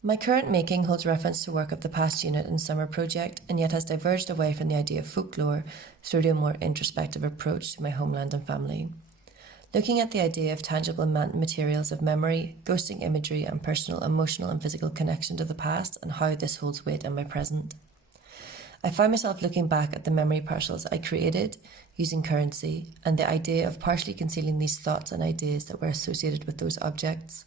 My current making holds reference to work of the past unit and summer project, and yet has diverged away from the idea of folklore through to a more introspective approach to my homeland and family. Looking at the idea of tangible materials of memory, ghosting imagery, and personal, emotional, and physical connection to the past, and how this holds weight in my present. I find myself looking back at the memory parcels I created using currency, and the idea of partially concealing these thoughts and ideas that were associated with those objects.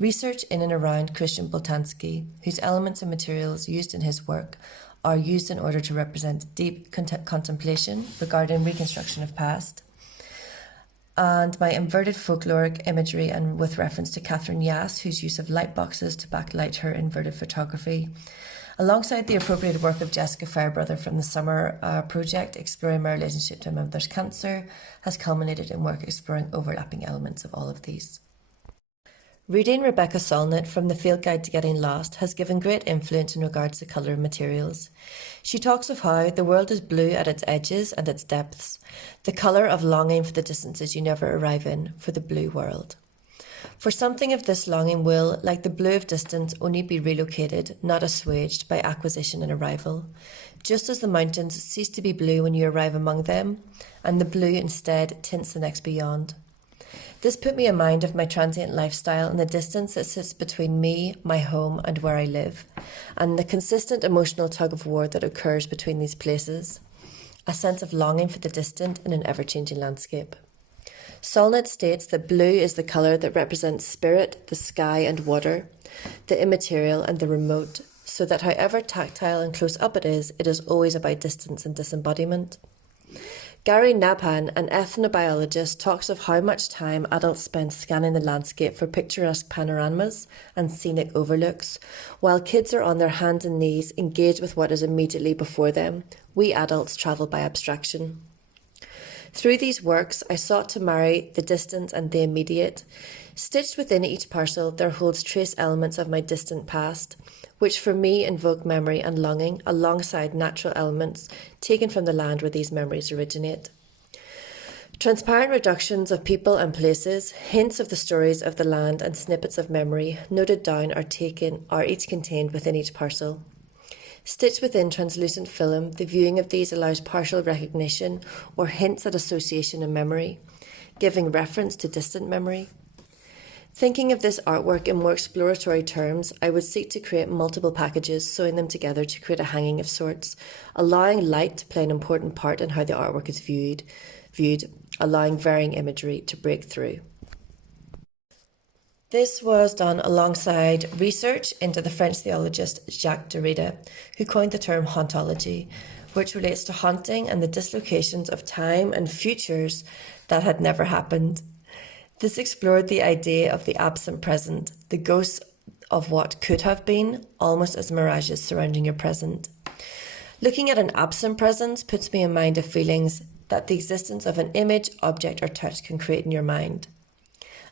Research in and around Christian Boltanski, whose elements and materials used in his work are used in order to represent deep contemplation regarding reconstruction of past, and my inverted folkloric imagery, and with reference to Catherine Yass, whose use of light boxes to backlight her inverted photography, alongside the appropriated work of Jessica Fairbrother from the summer project exploring my relationship to my mother's cancer, has culminated in work exploring overlapping elements of all of these. Reading Rebecca Solnit from the Field Guide to Getting Lost has given great influence in regards to colour and materials. She talks of how the world is blue at its edges and its depths, the colour of longing for the distances you never arrive in, for the blue world. For something of this longing will, like the blue of distance, only be relocated, not assuaged, by acquisition and arrival. Just as the mountains cease to be blue when you arrive among them, and the blue instead tints the next beyond. This put me in mind of my transient lifestyle and the distance that sits between me, my home, and where I live, and the consistent emotional tug-of-war that occurs between these places, a sense of longing for the distant in an ever-changing landscape. Solnit states that blue is the colour that represents spirit, the sky and water, the immaterial and the remote, so that however tactile and close up it is always about distance and disembodiment. Gary Nabhan, an ethnobiologist, talks of how much time adults spend scanning the landscape for picturesque panoramas and scenic overlooks, while kids are on their hands and knees engaged with what is immediately before them. We adults travel by abstraction. Through these works, I sought to marry the distant and the immediate. Stitched within each parcel, there holds trace elements of my distant past, which for me invoke memory and longing alongside natural elements taken from the land where these memories originate. Transparent reductions of people and places, hints of the stories of the land and snippets of memory noted down are each contained within each parcel. Stitched within translucent film, the viewing of these allows partial recognition or hints at association and memory, giving reference to distant memory. Thinking of this artwork in more exploratory terms, I would seek to create multiple packages, sewing them together to create a hanging of sorts, allowing light to play an important part in how the artwork is viewed, allowing varying imagery to break through. This was done alongside research into the French theologist Jacques Derrida, who coined the term hauntology, which relates to haunting and the dislocations of time and futures that had never happened. This explored the idea of the absent present, the ghosts of what could have been, almost as mirages surrounding your present. Looking at an absent present puts me in mind of feelings that the existence of an image, object, or touch can create in your mind.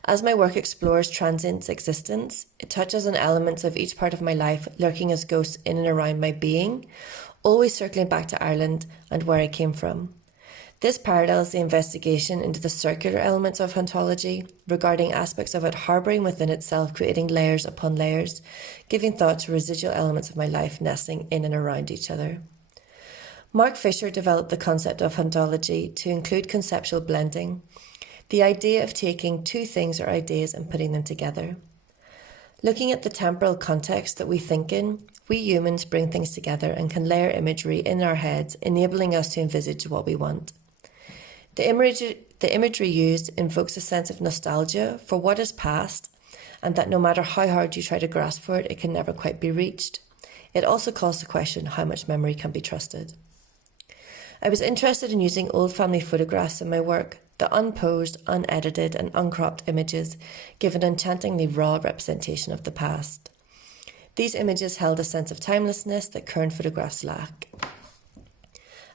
As my work explores transient's existence, it touches on elements of each part of my life lurking as ghosts in and around my being, always circling back to Ireland and where I came from. This parallels the investigation into the circular elements of hauntology, regarding aspects of it harbouring within itself, creating layers upon layers, giving thought to residual elements of my life nesting in and around each other. Mark Fisher developed the concept of hauntology to include conceptual blending, the idea of taking two things or ideas and putting them together. Looking at the temporal context that we think in, we humans bring things together and can layer imagery in our heads, enabling us to envisage what we want. The imagery used invokes a sense of nostalgia for what is past, and that no matter how hard you try to grasp for it, it can never quite be reached. It also calls to question how much memory can be trusted. I was interested in using old family photographs in my work. The unposed, unedited, and uncropped images give an enchantingly raw representation of the past. These images held a sense of timelessness that current photographs lack.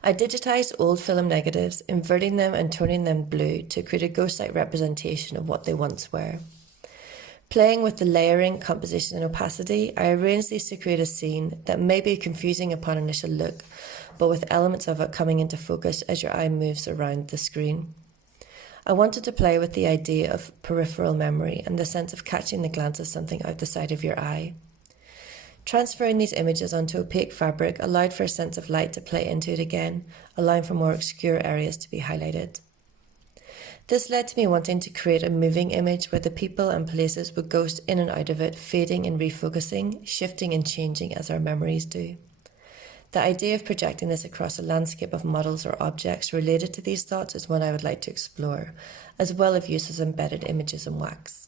I digitised old film negatives, inverting them and toning them blue to create a ghost-like representation of what they once were. Playing with the layering, composition and opacity, I arranged these to create a scene that may be confusing upon initial look, but with elements of it coming into focus as your eye moves around the screen. I wanted to play with the idea of peripheral memory and the sense of catching the glance of something out the side of your eye. Transferring these images onto opaque fabric allowed for a sense of light to play into it again, allowing for more obscure areas to be highlighted. This led to me wanting to create a moving image where the people and places would ghost in and out of it, fading and refocusing, shifting and changing as our memories do. The idea of projecting this across a landscape of models or objects related to these thoughts is one I would like to explore, as well as use as embedded images in wax.